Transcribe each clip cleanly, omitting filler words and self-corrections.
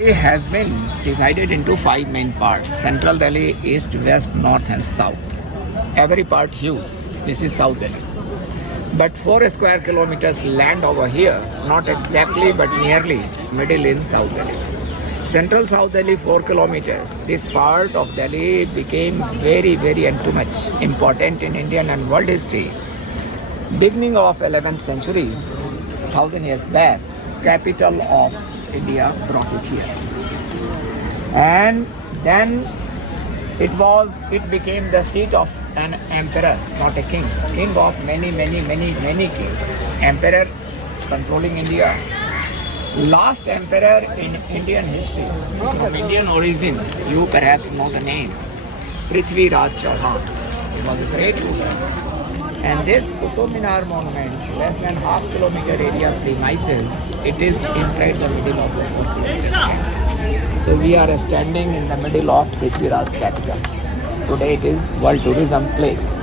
It has been divided into five main parts: Central Delhi, East, West, North, and South. Every part huge. This is South Delhi. But 4 square kilometers land over here, not exactly but nearly middle in South Delhi. Central South Delhi 4 kilometers. This part of Delhi became very and too much important in Indian and world history. Beginning of 11th centuries, 1000 years back, capital of India brought it here. And then it became the seat of an emperor, not a king. King of many kings. Emperor controlling India. Last emperor in Indian history, from Indian origin, you perhaps know the name, Prithvi Raj Chauhan. He was a great ruler. And this Qutub Minar monument, less than half kilometer area premises, it is inside the middle of the 4 kilometers. So we are standing in the middle of Prithviraj capital. Today it is World Tourism Place,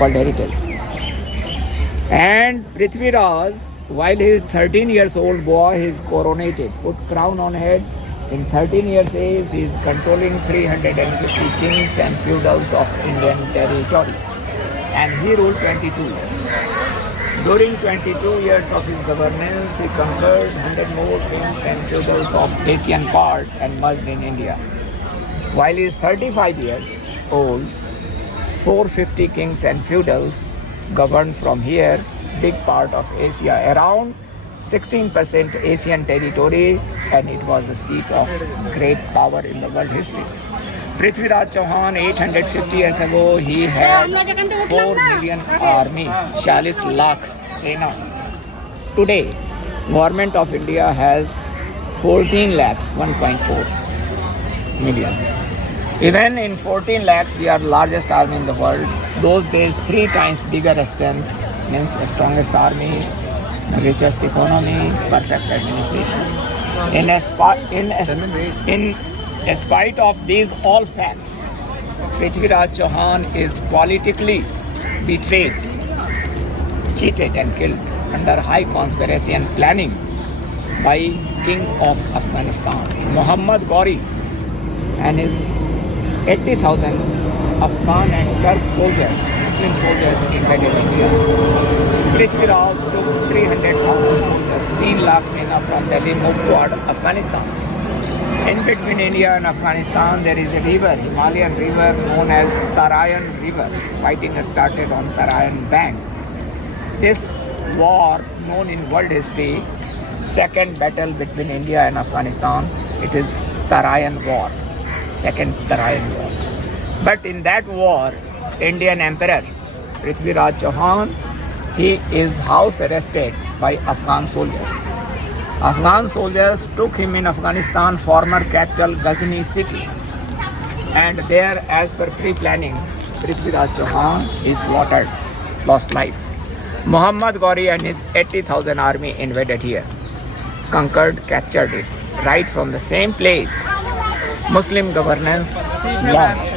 World Heritage. And Prithviraj, while he is 13 years old boy, he is coronated, put crown on head. In 13 years age, he is controlling 350 kings and feudals of Indian territory. And he ruled 22 years. During 22 years of his governance, he conquered 100 more kings and feudals of Asian part and merged in India. While he is 35 years old, 450 kings and feudals governed from here, big part of Asia, around 16% Asian territory, and it was the seat of great power in the world history. Prithviraj Chauhan, 850 years ago, he had 4 million army, 40 lakh Sena. Today, government of India has 14 lakhs, 1.4 million. Even in 14 lakhs, we are largest army in the world. Those days, 3 times bigger strength, means strongest army, richest economy, perfect administration. In spite of these all facts, Prithviraj Chauhan is politically betrayed, cheated and killed under high conspiracy and planning by King of Afghanistan, Muhammad Ghori, and his 80,000 Afghan and Turk soldiers, Muslim soldiers invaded India. Prithviraj took 300,000 soldiers, 3 lakh Sena from Delhi, moved toward Afghanistan. In between India and Afghanistan, there is a river, Himalayan river known as Tarayan River. Fighting started on Tarayan bank. This war, known in world history, second battle between India and Afghanistan, it is Tarayan War, second Tarayan War. But in that war, Indian Emperor Prithviraj Chauhan, he is house arrested by Afghan soldiers. Afghan soldiers took him in Afghanistan, former capital Ghazni city. And there, as per pre-planning, Prithviraj Chauhan is slaughtered, lost life. Muhammad Ghori and his 80,000 army invaded here, conquered, captured it. Right from the same place, Muslim governance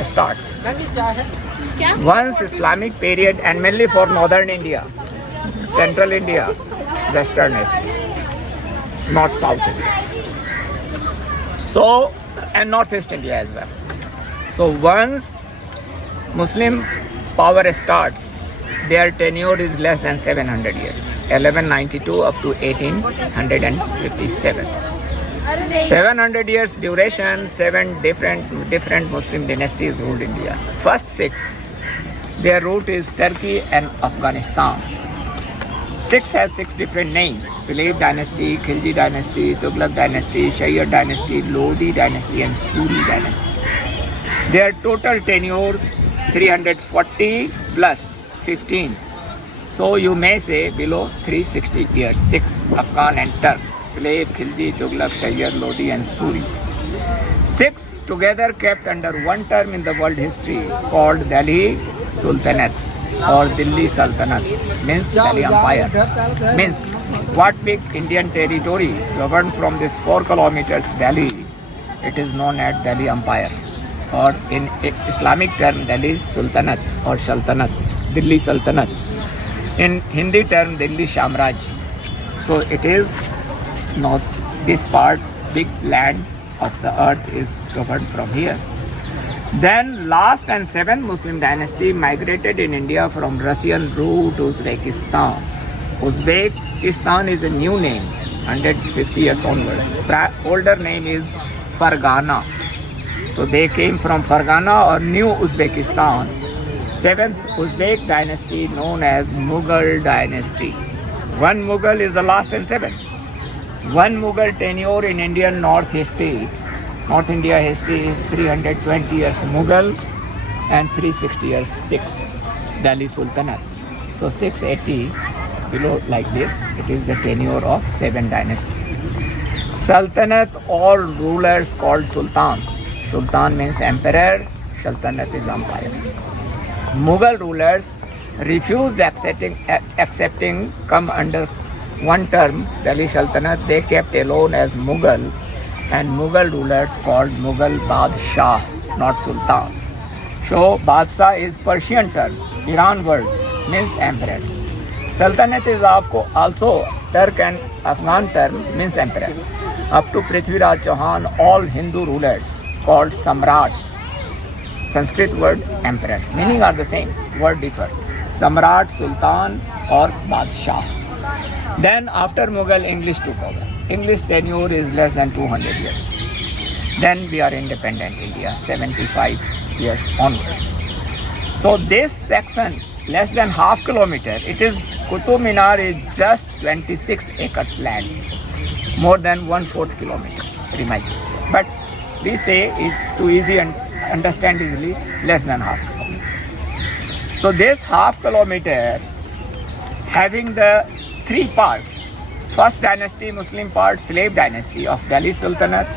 starts. Once Islamic period, and mainly for northern India, central India, western Asia, not South India. So, and Northeast India as well. So once Muslim power starts, their tenure is less than 700 years, 1192 up to 1857. 700 years duration, 7 different Muslim dynasties ruled India. First 6, their root is Turkey and Afghanistan. 6 has 6 different names: Salib dynasty, Khilji dynasty, Tughlaq dynasty, Shayyad dynasty, Lodi dynasty, and Suri dynasty. Their total tenures 340 plus 15. So you may say below 360 years. 6 Afghan and Turk, Salib, Khilji, Tughlaq, Shayyad, Lodi, and Suri. 6 together kept under one term in the world history called Delhi Sultanate or Delhi Sultanate, means Delhi Empire. Means what big Indian territory governed from this 4 kilometers Delhi, it is known as Delhi Empire, or in Islamic term Delhi Sultanate or Sultanate, Delhi Sultanate. In Hindi term Delhi Shamraj. So it is not this part big land of the earth is governed from here. Then last and seventh Muslim dynasty migrated in India from Russian route to Uzbekistan. Uzbekistan is a new name, 150 years onwards. Older name is Fargana. So they came from Fargana or New Uzbekistan. Seventh Uzbek dynasty known as Mughal dynasty. One Mughal is the last and seventh. One Mughal tenure in Indian North history. North India history is 320 years Mughal and 360 years 6 Delhi Sultanate. So 680 below like this, it is the tenure of 7 dynasties. Sultanate, all rulers called Sultan. Sultan means emperor, Sultanate is empire. Mughal rulers refused accepting come under one term, Delhi Sultanate. They kept alone as Mughal, and Mughal rulers called Mughal Badshah, not Sultan. So Badshah is Persian term, Iran word means emperor. Sultanate is also Turk and Afghan term means emperor. Up to Prithviraj Chauhan, all Hindu rulers called Samrat. Sanskrit word emperor. Meaning are the same, word differs. Samrat, Sultan or Badshah. Then after Mughal, English took over. English tenure is less than 200 years. Then we are independent India, 75 years onwards. So this section, less than half kilometer, it is Qutub Minar is just 26 acres land. More than 1/4 kilometer premises. But we say is too easy and understand easily, less than half kilometer. So this half kilometer having the 3 parts. First dynasty, Muslim part, slave dynasty of Delhi Sultanate.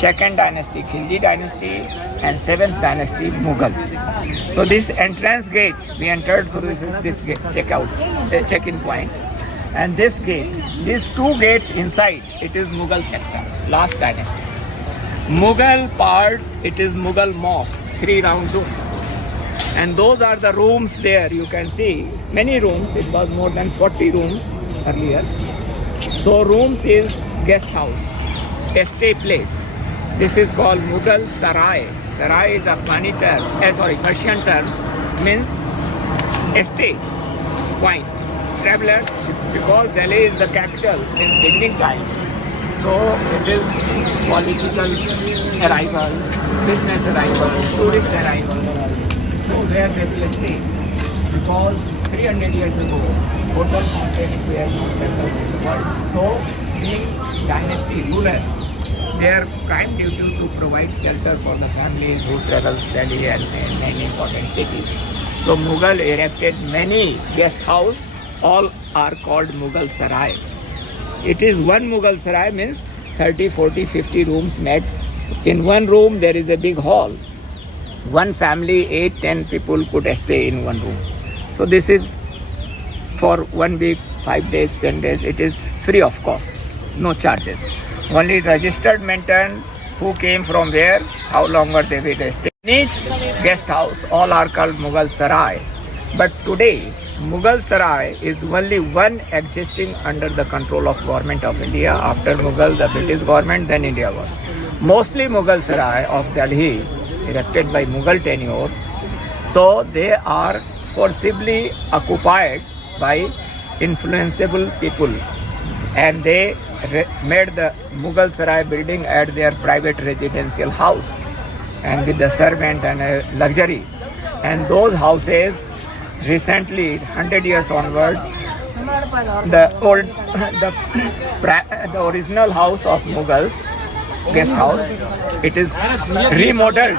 Second dynasty, Khilji dynasty. And 7th dynasty, Mughal. So this entrance gate, we entered through this gate, check-in point. And this gate, these 2 gates inside, it is Mughal section, last dynasty. Mughal part, it is Mughal mosque, 3 round rooms. And those are the rooms there, you can see, many rooms, it was more than 40 rooms earlier. So rooms is guest house, stay place. This is called Mughal Sarai. Sarai is Afghani term, Persian term, means stay point. Travelers, because Delhi is the capital since beginning time. So it is political arrival, business arrival, tourist arrival. So where they will stay. Because 300 years ago, hotel mountains were not settled in the world. So being dynasty rulers, their prime duty to provide shelter for the families who travels Delhi and many important cities. So Mughal erected many guest house. All are called Mughal Sarai. It is one Mughal Sarai means 30, 40, 50 rooms met. In one room there is a big hall. One family, 8, 10 people could stay in one room. So this is for 1 week, 5 days, 10 days. It is free of cost, no charges. Only registered maintenance who came from where, how longer they will stay. In each guest house, all are called Mughal Sarai. But today, Mughal Sarai is only one existing under the control of Government of India. After Mughal, the British government, then India was. Mostly Mughal Sarai of Delhi, erected by Mughal tenure. So they are forcibly occupied by influenceable people. And they made the Mughal Sarai building at their private residential house. And with the servant and luxury. And those houses recently, 100 years onward, the original house of Mughals, guest house, it is remodeled.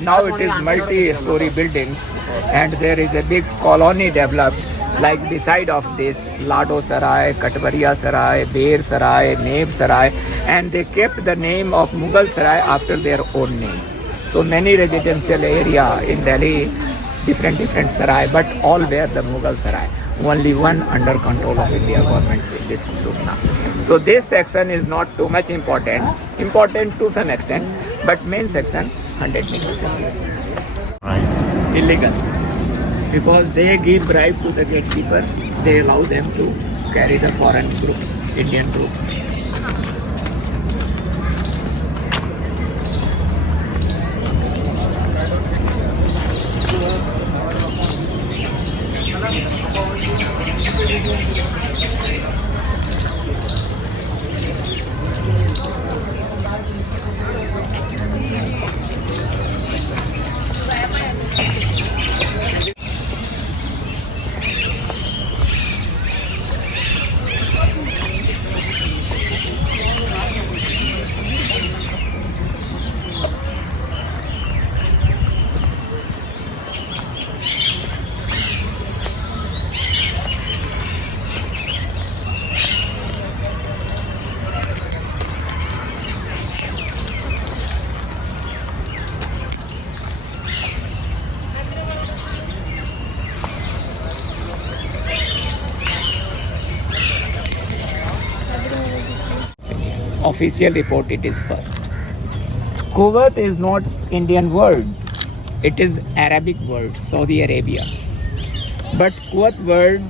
Now it is multi-story buildings, and there is a big colony developed. Like beside of this, Lado Sarai, Katwaria Sarai, Ber Sarai, Neb Sarai, and they kept the name of Mughal Sarai after their own name. So many residential area in Delhi, different Sarai, but all were the Mughal Sarai. Only one under control of India government in this Qutub Minar. So this section is not too much important to some extent, but main section 100 meters. Right. Illegal. Because they give bribe to the gatekeeper, they allow them to carry the foreign groups, Indian groups. official report it is first. Kuwait is not Indian word. It is Arabic word, Saudi Arabia. But Kuwait word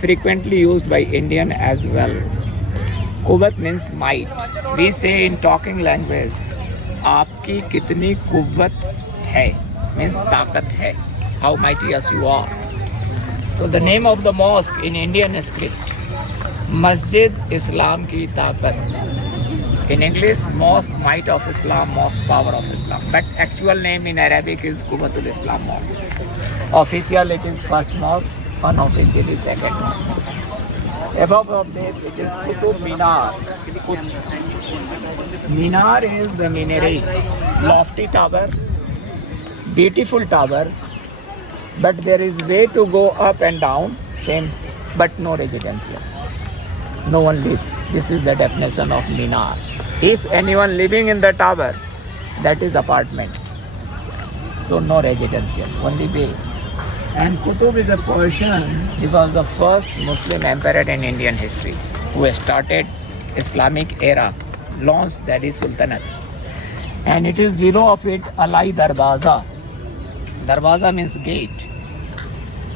frequently used by Indian as well. Kuwait means might. We say in talking language, आपकी कितनी कुव्वत है, means ताकत है, how mightiest you are. So the name of the mosque in Indian script, Masjid Islam ki Taqat. In English, Mosque Might of Islam, Mosque Power of Islam. But actual name in Arabic is Quwwatul Islam Mosque. Official it is first mosque, unofficially second mosque. Above of this it is Qutub Minar. Minar is the minaret, lofty tower, beautiful tower, but there is way to go up and down, same, but no residential. No one lives. This is the definition of minar. If anyone living in the tower, that is apartment. So no residential, only way. And Qutub is a Persian. He was the first Muslim emperor in Indian history who started Islamic era, launched Delhi Sultanate. And it is below of it Alai Darwaza. Darwaza means gate.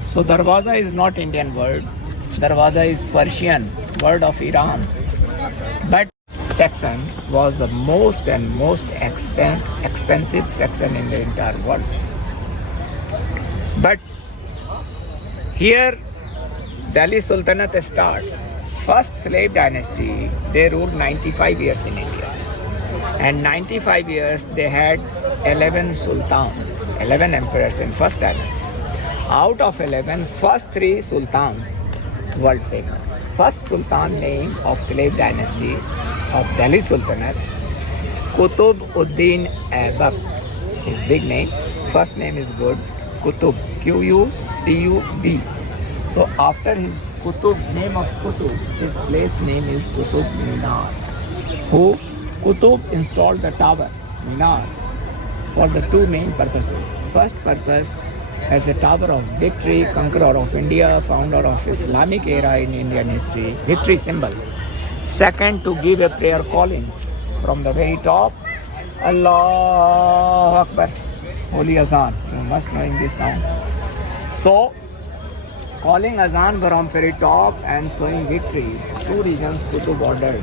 So Darwaza is not Indian word. Darwaza is Persian word of Iran. But section was the most expensive section in the entire world. But here Delhi Sultanate starts. First slave dynasty, they ruled 95 years in India. And 95 years they had 11 sultans, 11 emperors in first dynasty. Out of 11, first 3 sultans world famous. First sultan name of slave dynasty of Delhi Sultanate, Qutub Uddin Aibak. His big name, first name is good, Qutub, Q-U-T-U-B. So after his Qutub, name of Qutub, his place name is Qutub Minar. Who? Qutub installed the tower, Minar, for the 2 main purposes. First purpose, as a tower of victory, conqueror of India, founder of Islamic era in Indian history, victory symbol. Second, to give a prayer calling from the very top, Allah Akbar, Holy Azan. You must know this sound. So, calling Azan from very top and showing victory. 2 regions Qutub ordered.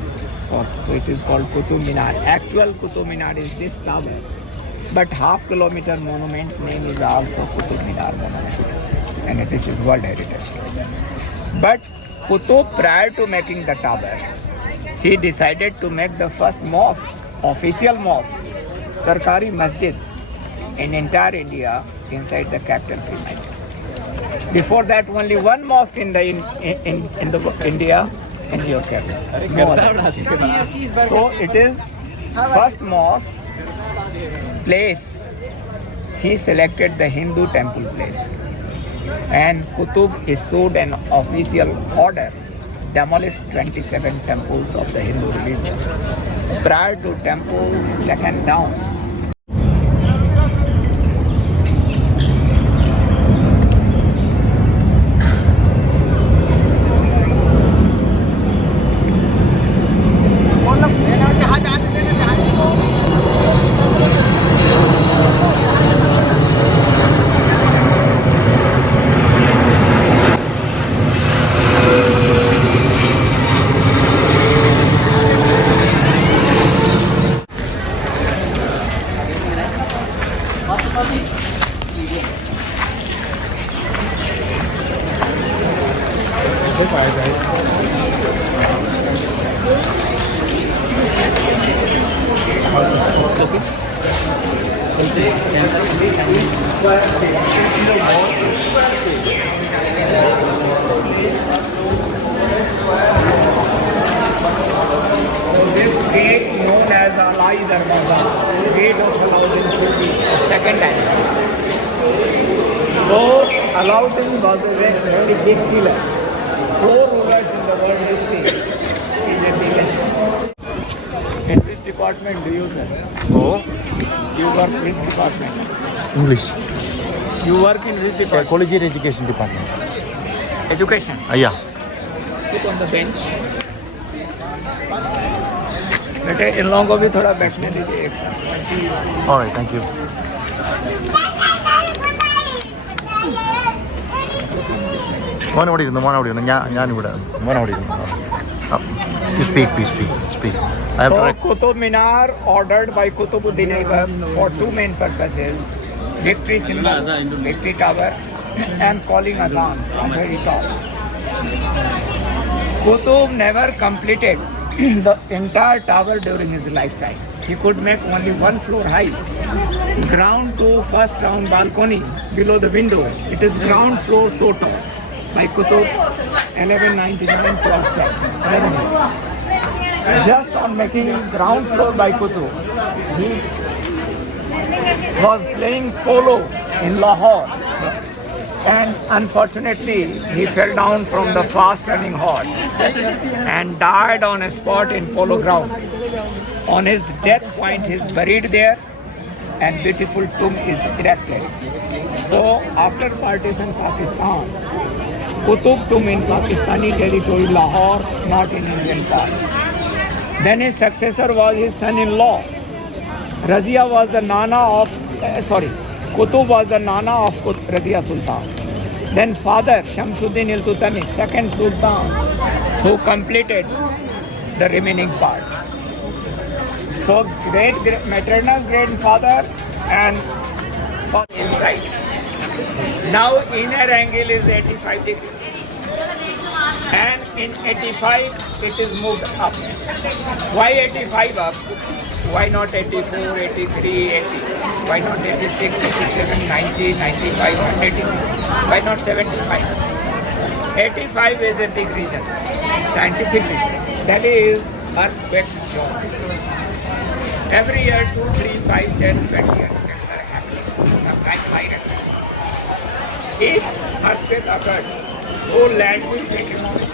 So it is called Qutub Minar. Actual Qutub Minar is this tower. But half-kilometer monument name is also Qutub Minar monument. And this is World Heritage. But Qutub, prior to making the tower, he decided to make the first mosque, official mosque, Sarkari Masjid in entire India inside the capital premises. Before that, only one mosque in the India in your capital. No other. So it is first mosque place. He selected the Hindu temple place, and Qutub issued an official order demolish 27 temples of the Hindu religion. Prior to temples taken down, this gate known as Alai Darwaza, gate of Alauddin Khilji, second dynasty. So Alauddin was a very big healer. 4 rulers in the world history. He is the biggest. In which department do you serve? Oh, You work which department? English. You work in which department? Collegiate Education Department. Education. Yeah. Sit on the bench. बेटे इन लोगों को भी थोड़ा बैठने दीजिए एक साथ. Alright, thank you. മോൻ അവിടെ ഇരുന്നു ഞാനിവിടെ മോൻ അവിടെ ഇരുന്നു. You speak. I have So to Qutub Minar ordered by Qutubuddin Aibak for two main purposes: victory symbol, victory tower, and calling azan from very top. Qutub never completed the entire tower during his lifetime. He could make only one floor high. Ground to first round balcony below the window. It is ground floor so tall. By Qutub 1199 12 11 years. Just on making ground floor by Qutub, he was playing polo in Lahore, and unfortunately he fell down from the fast running horse and died on a spot in polo ground. On his death point he is buried there and beautiful tomb is erected. So after partition Pakistan, Qutub tomb in Pakistani territory Lahore, not in Indian part. Then his successor was his son-in-law. Razia was the Nana of, Qutub was the Nana of Razia Sultan. Then father Shamsuddin Iltutmish, second Sultan, who completed the remaining part. So maternal grandfather and father inside. Now inner angle is 85 degrees. And in 85 it is moved up. Why 85 up? Why not 84, 83, 80? Why not 86, 87, 90, 95, 180? Why not 75? 85 is a digression. Scientifically, Delhi is earthquake zone. Every year 2, 3, 5, 10, 20 earthquakes are happening. Sometimes high earthquakes. If earthquake occurs, whole land will take a moment.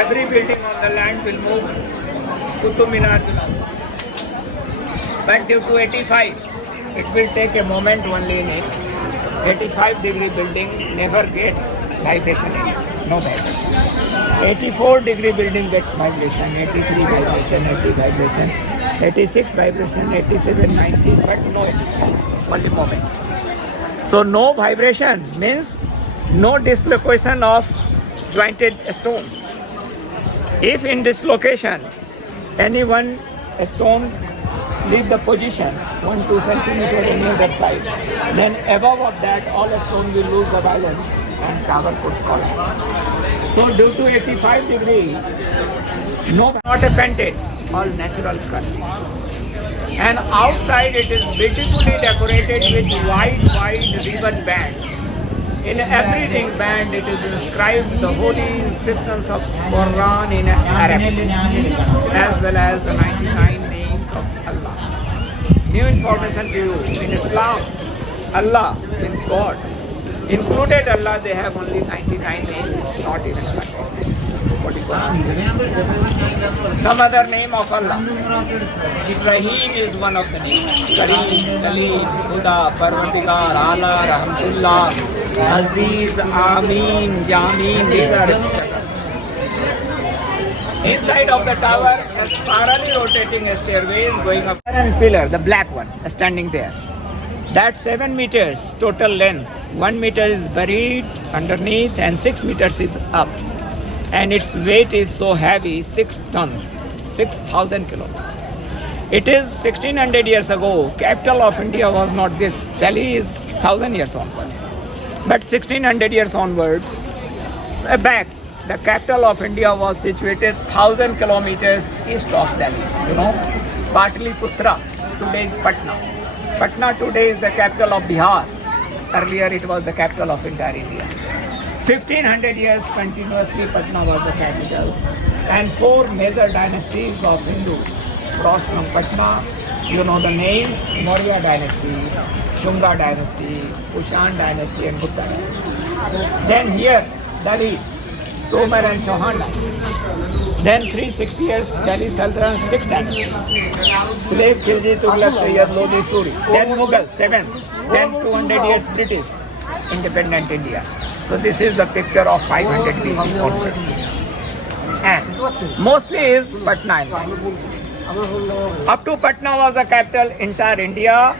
Every building on the land will move. Qutub Minar will also. But due to 85, it will take a moment only in it. 85-degree building never gets vibration in it. No vibration. 84-degree building gets vibration. 83 vibration, 80 vibration, 86 vibration, 87, 90, but no 85. Only moment. So no vibration means no dislocation of jointed stones. If in dislocation any one stone leave the position 1-2 centimeter on the other side, then above of that all stone will lose the balance and tower could collapse. So due to 85 degree, no, not a painted, all natural cut. And outside it is beautifully decorated with wide ribbon bands. In every ring band it is inscribed the holy inscriptions of Quran in Arabic as well as the 99 names of Allah. New information to you. In Islam, Allah means God. Included Allah, they have only 99 names, not even 100. What is Quran says. Some other name of Allah. Ibrahim is one of the names. Kareem, Salim, Huda, Parvatigar, Ala, Rahmatullah, Aziz, Amin, Jameen, these are etc. Inside of the tower, a spirally rotating stairway is going up. And pillar, the black one, standing there. That's 7 meters total length. 1 meter is buried underneath and 6 meters is up. And its weight is so heavy, 6 tons, 6,000 kilos. It is 1600 years ago. Capital of India was not this. Delhi is 1000 years onwards. But 1600 years onwards, back, the capital of India was situated 1000 kilometers east of Delhi. You know, Patliputra, today is Patna. Patna today is the capital of Bihar. Earlier it was the capital of entire India. 1500 years continuously Patna was the capital. And 4 major dynasties of Hindu crossed from Patna. You know the names: Maurya dynasty, Shunga dynasty, Kushan dynasty and Gupta dynasty. Then here, Delhi, Tomar and Chauhan dynasty. Then 360 years, Delhi Sultan, 6 dynasties. Slave Khilji, Tughlaq, Sayyid, Lodi, Suri. Then Mughal, 7. Then 200 years British, independent India. So this is the picture of 500 BC onwards. And mostly is Patna. Up to Patna was the capital, entire India,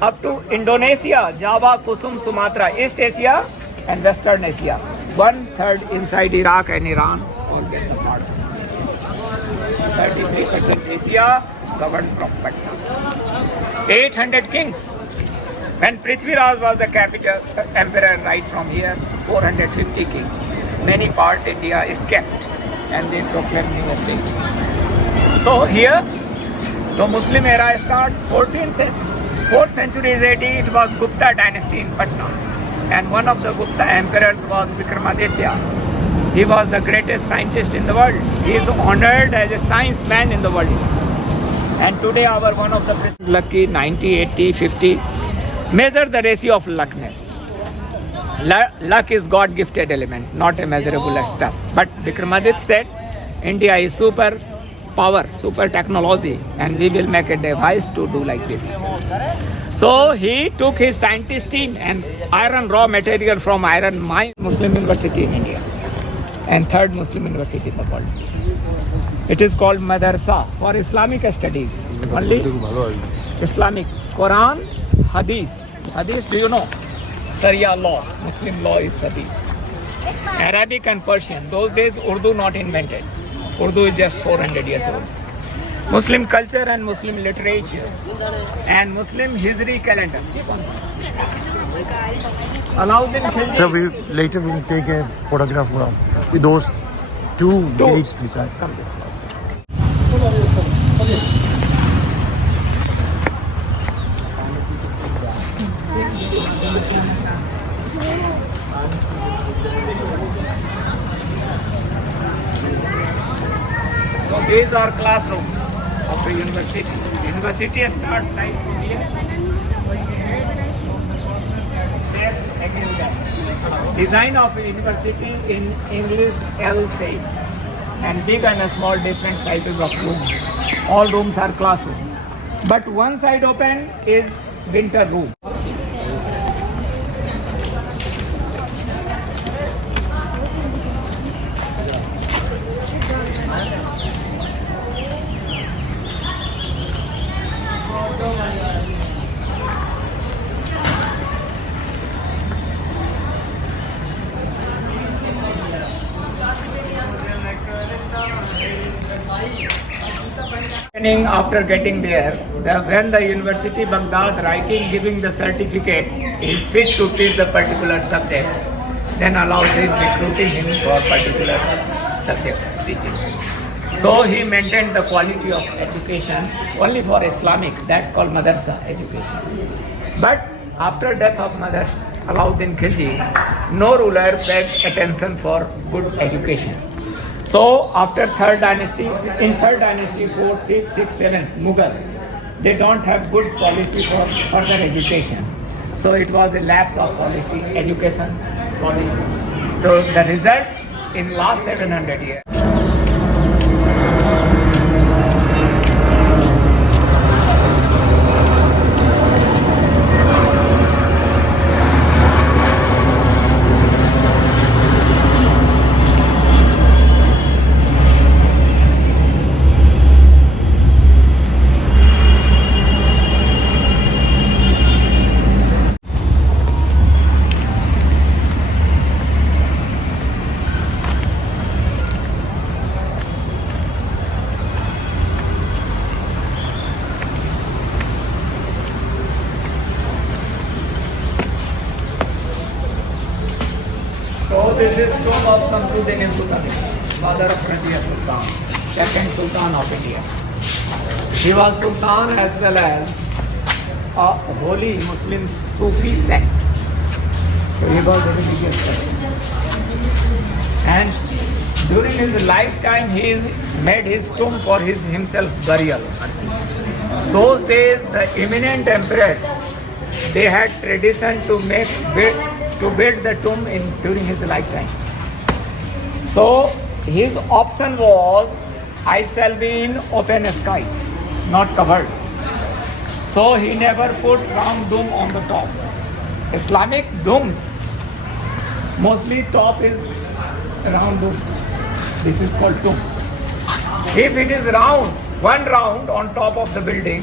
up to Indonesia, Java, Kusum, Sumatra, East Asia and Western Asia. 1/3 inside Iraq and Iran all get the part. 33% Asia governed from Patna. 800 kings. When Prithviraj was the capital emperor right from here, 450 kings. Many part India is kept and they proclaim new states. So here the Muslim era starts 4th century AD. It was Gupta dynasty in Patna, and one of the Gupta emperors was Vikramaditya. He was the greatest scientist in the world. He is honored as a science man in the world history. And today our one of the president lucky 90, 80, 50. Measure the ratio of luckness. Luck is God gifted element, not a measurable stuff. But Vikramaditya said India is super power, super technology, and we will make a device to do like this. So he took his scientist team and iron raw material from iron mine, Muslim university in India, and third Muslim university in the world. It is called Madarsa for Islamic studies. Only Islamic Quran, Hadith. Hadith, do you know? Sharia law, Muslim law is Hadith. Arabic and Persian. Those days Urdu not invented. Urdu is just 400 years old. Muslim culture and Muslim literature and Muslim Hijri calendar. Alauddin Khilji. So later we will take a photograph with those two gates beside. Come this way. So these are classrooms of the university. University starts like here. There again that. Design of a university in English L shape, and big and small different sizes of rooms. All rooms are classrooms. But one side open is winter room. After getting there, when the University Baghdad writing giving the certificate is fit to teach the particular subjects, then Alauddin recruiting him for particular subjects teaching. So he maintained the quality of education only for Islamic, that's called Madrasa education. But after death of Alauddin Khilji, no ruler paid attention for good education. So after third dynasty, in third dynasty, 4th, 5th, 6th, 7th, Mughal, they don't have good policy for further education. So it was a lapse of policy, education policy. So the result in last 700 years. So this is tomb of Samsuddin Sultan, father of Razia Sultan, second Sultan of India. He was Sultan as well as a holy Muslim Sufi sect. So he was a religious person. And during his lifetime he made his tomb for himself burial. Those days the eminent emperors, they had tradition to build the tomb during his lifetime. So his option was, I shall be in open sky, not covered. So he never put round dome on the top. Islamic domes, mostly top is round dome. This is called tomb. If it is round, one round on top of the building,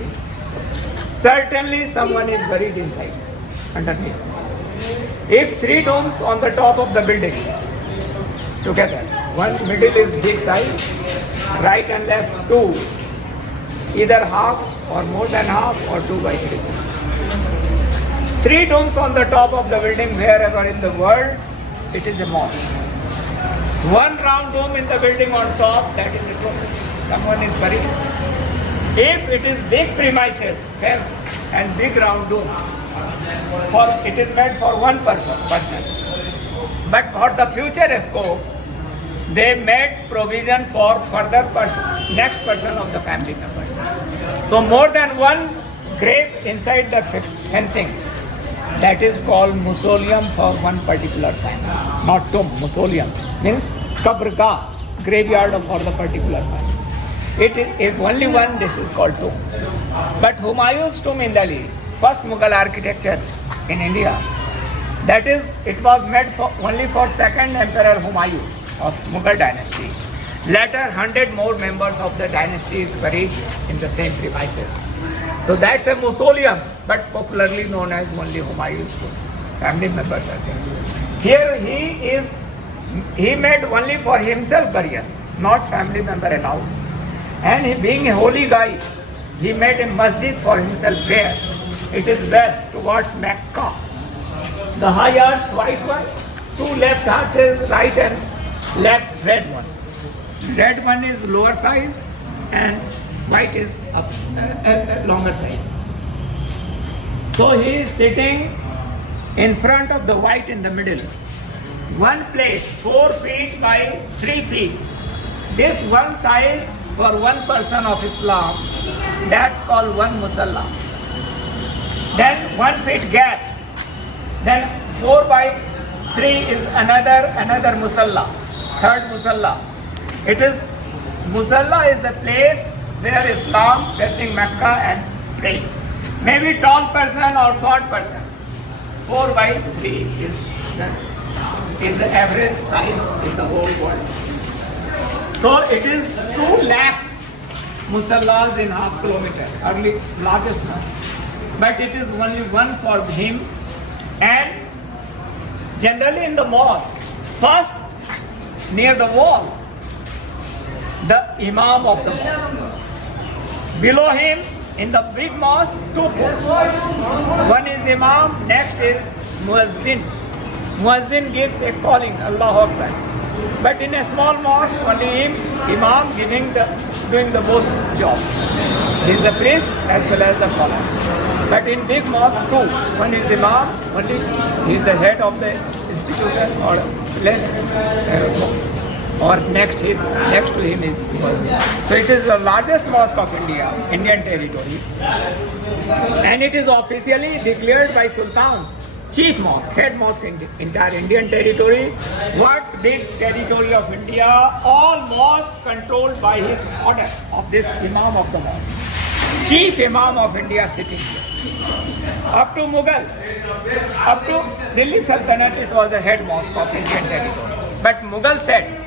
certainly someone is buried inside, underneath. If 3 domes on the top of the buildings together, one middle is big size, right and left 2, either half or more than half or 2 by 3 size. 3 domes on the top of the building wherever in the world, it is a mosque. 1 round dome in the building on top, that is a tomb. Someone is buried. If it is big premises, fence and big round dome, it is made for one person. But for the future scope, they made provision for further next person of the family members. So more than one grave inside the fencing. That is called mausoleum for one particular family. Not tomb, mausoleum. Means kabrgah, graveyard for the particular family. If only one, this is called tomb. But Humayun's tomb in Delhi, first Mughal architecture in India, that is, it was made only for second Emperor Humayun of Mughal dynasty. Later, 100 more members of the dynasty is buried in the same premises. So that's a mausoleum, but popularly known as only Humayun's tomb. Family members are there. Here he made only for himself burial, not family member allowed. And he, being a holy guy, he made a masjid for himself there. It is west towards Mecca. The high arch white one, 2 left arches, right and left red one. Red one is lower size and white is longer size. So he is sitting in front of the white in the middle. One place, 4 feet by 3 feet. This one size for one person of Islam, that's called one musalla. Then 1 feet gap. Then 4 by 3 is another musalla, third musalla. Musalla is the place where Islam facing Mecca and praying. Maybe tall person or short person. 4 by 3 is the average size in the whole world. So it is 2 lakhs musallas in half kilometer, early largest mosque. But it is only one for him. And generally in the mosque, first near the wall, the imam of the mosque. Below him, in the big mosque, 2 posts. One is imam, next is muazzin. Muazzin gives a calling, Allahu Akbar. But in a small mosque, only imam doing the both job. He is the priest as well as the caller. But in big mosque, 2. One is imam, only he is the head of the institution or less. Or next to him is muazzin. So it is the largest mosque of India, Indian territory. And it is officially declared by sultans. Chief mosque, head mosque in the entire Indian territory. What big territory of India? All mosques controlled by his order of this Imam of the mosque. Chief Imam of India sitting here. Up to Mughal, up to Delhi Sultanate, it was the head mosque of Indian territory. But Mughal said,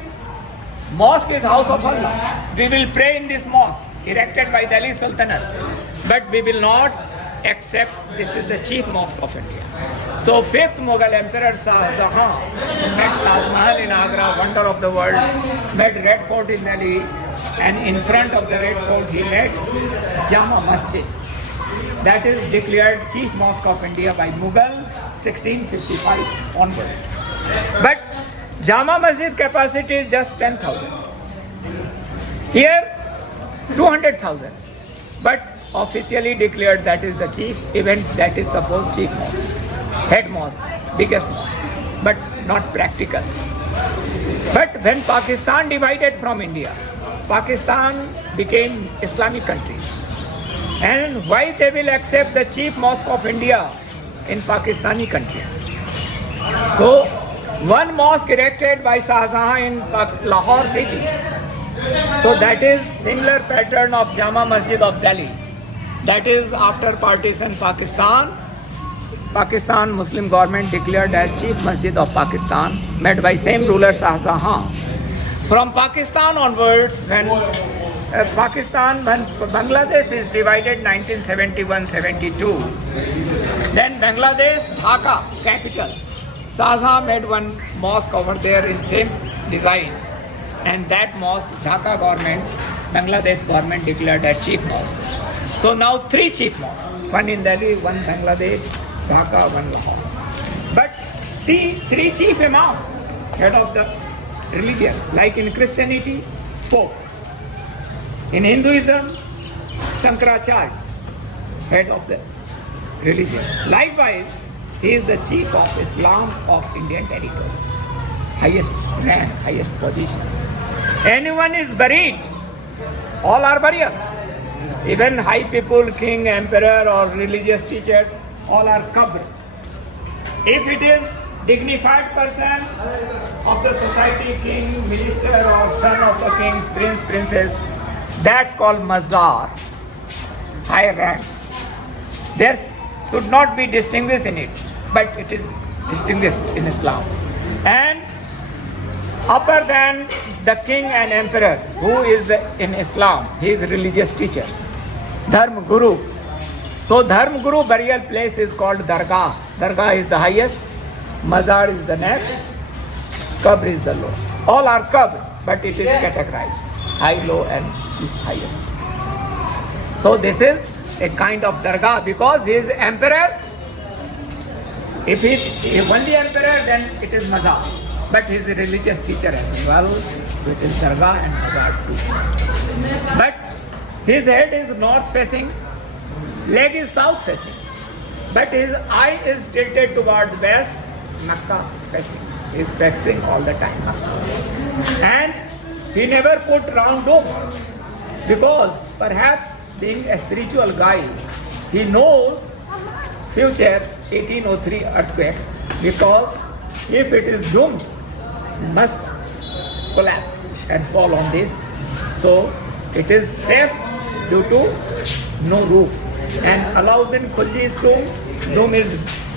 mosque is house of Allah. We will pray in this mosque erected by Delhi Sultanate. But we will not accept this is the chief mosque of India. So 5th Mughal Emperor Shah Jahan made Taj Mahal in Agra, wonder of the world, made Red Fort in Delhi, and in front of the Red Fort he made Jama Masjid. That is declared chief mosque of India by Mughal 1655 onwards. But Jama Masjid capacity is just 10,000. Here 200,000. But officially declared that is the chief event, that is supposed chief mosque, head mosque, biggest mosque, but not practical. But when Pakistan divided from India, Pakistan became Islamic countries. And why they will accept the chief mosque of India in Pakistani country? So one mosque erected by Shah Jahan in Lahore city. So that is similar pattern of Jama Masjid of Delhi. That is after partition Pakistan Muslim government declared as chief masjid of Pakistan, made by same ruler Shah Jahan. From Pakistan onwards, when Pakistan, Bangladesh is divided 1971-72. Then Bangladesh, Dhaka, capital. Shah Jahan made one mosque over there in same design, and that mosque, Dhaka government, Bangladesh government declared a chief mosque. So now 3 chief mosques, one in Delhi, one Bangladesh, Dhaka, one Lahore. But the 3 chief imam, head of the religion, like in Christianity, Pope. In Hinduism, Shankaracharya, head of the religion. Likewise, he is the chief of Islam of Indian territory. Highest rank, highest position. Anyone is buried, all are burial. Even high people, king, emperor or religious teachers, all are covered. If it is dignified person of the society, king, minister or son of the kings, prince, princess, that's called mazar, higher rank. There should not be distinguished in it, but it is distinguished in Islam. And upper than the king and emperor, who is in Islam, he is religious teachers. Dharma Guru. So Dharma Guru burial place is called Dargah. Dargah is the highest, Mazar is the next, Qabr is the low. All are Qabr, but it is categorized, high, low and highest. So this is a kind of Dargah because he is emperor. If he is only emperor, then it is Mazar. But he is a religious teacher as well, so it is Dargah and Mazar too. But his head is north facing, leg is south facing, but his eye is tilted toward west, Makkah facing. He is facing all the time Makkah. And he never put round dome because perhaps being a spiritual guy, he knows future 1803 earthquake, because if it is doomed, must collapse and fall on this. So it is safe due to no roof. And Alauddin Khilji's tomb is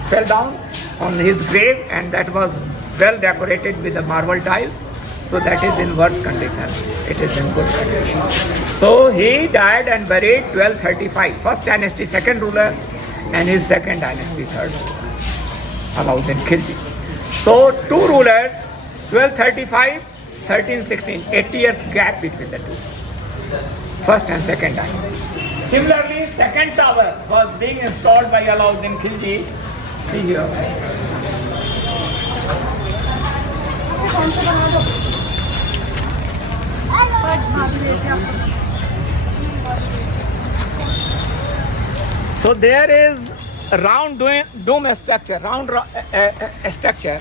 fell down on his grave, and that was well decorated with the marble tiles. So that is in worse condition. It is in good condition. So he died and buried 1235. First dynasty, second ruler, and his second dynasty, third. Alauddin Khilji. So 2 rulers, 1235, 1316, 80 years gap between the two. First and second dynasty. Similarly, second tower was being installed by Alauddin Khilji. See here. So there is a round dome structure, structure,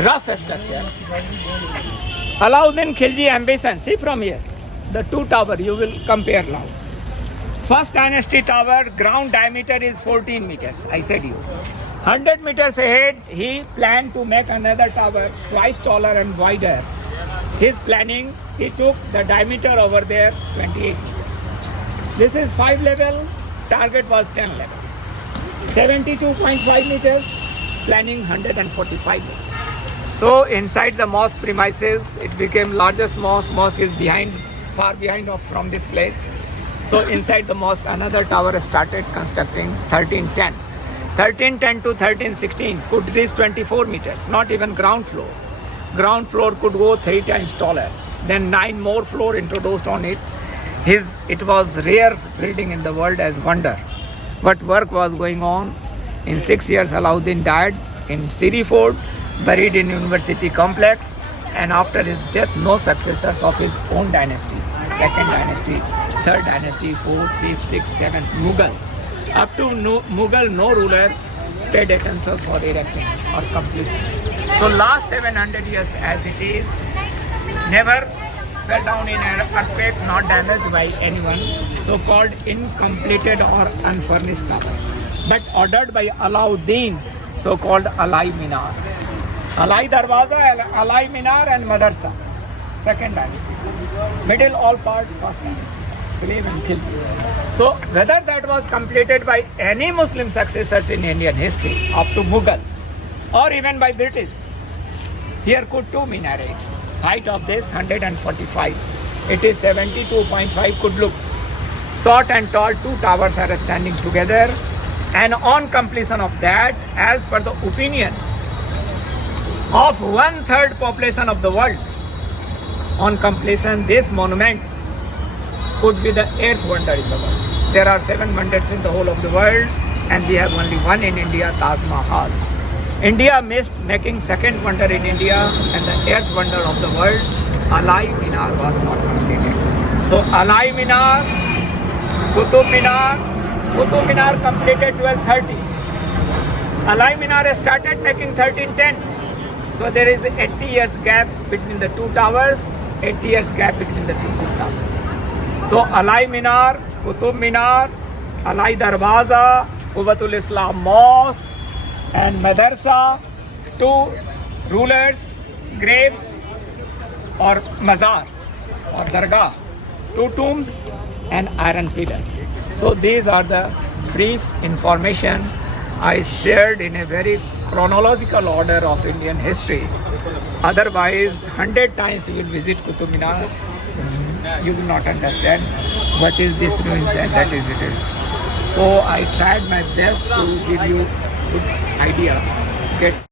rough structure. Alauddin Khilji ambition. See from here, the 2 tower you will compare now. First dynasty tower, ground diameter is 14 meters, I said you. 100 meters ahead, he planned to make another tower twice taller and wider. His planning, he took the diameter over there 28 meters. This is 5 level, target was 10 levels. 72.5 meters, planning 145 meters. So inside the mosque premises, it became largest mosque. Mosque is behind, far behind from this place. So inside the mosque, another tower started constructing 1310. 1310 to 1316 could reach 24 meters, not even ground floor. Ground floor could go 3 times taller. Then 9 more floor introduced on it. It was rare building in the world as wonder. But work was going on. In 6 years, Alauddin died in Siri Fort, buried in University complex, and after his death, no successors of his own dynasty. Second dynasty, third dynasty, fourth, fifth, sixth, seventh, Mughal. Up to Mughal, no ruler paid attention for erecting or completion. So last 700 years as it is, never fell down in an earthquake, not damaged by anyone, so-called incompleted or unfurnished tower. But ordered by Alauddin, so-called Alai Minar. Alai Darwaza, Alai Minar and Madarsa, second dynasty. Middle all part, first dynasty. Slave and Khilji. So whether that was completed by any Muslim successors in Indian history up to Mughal or even by British, here could 2 minarets. Height of this 145. It is 72.5 Kudluk. Short and tall, two towers are standing together. And on completion of that, as per the opinion of 1/3 population of the world, on completion, this monument could be the eighth wonder in the world. There are 7 wonders in the whole of the world, and we have only one in India, Taj Mahal. India missed making second wonder in India, and the eighth wonder of the world, Alai Minar, was not completed. So Alai Minar, Qutub Minar completed 1230. Alai Minar started making 1310. So there is 80 years gap between the two towers, 80 years gap between the two sultans. So Alai Minar, Qutub Minar, Alai Darwaza, Quwwatul Islam Mosque and Madrasa, two rulers, graves or mazar or dargah, two tombs and iron pillar. So these are the brief information I shared in a very chronological order of Indian history. Otherwise, 100 times you will visit Qutub Minar, you will not understand what is this ruins and that is it is. So I tried my best to give you good idea. Get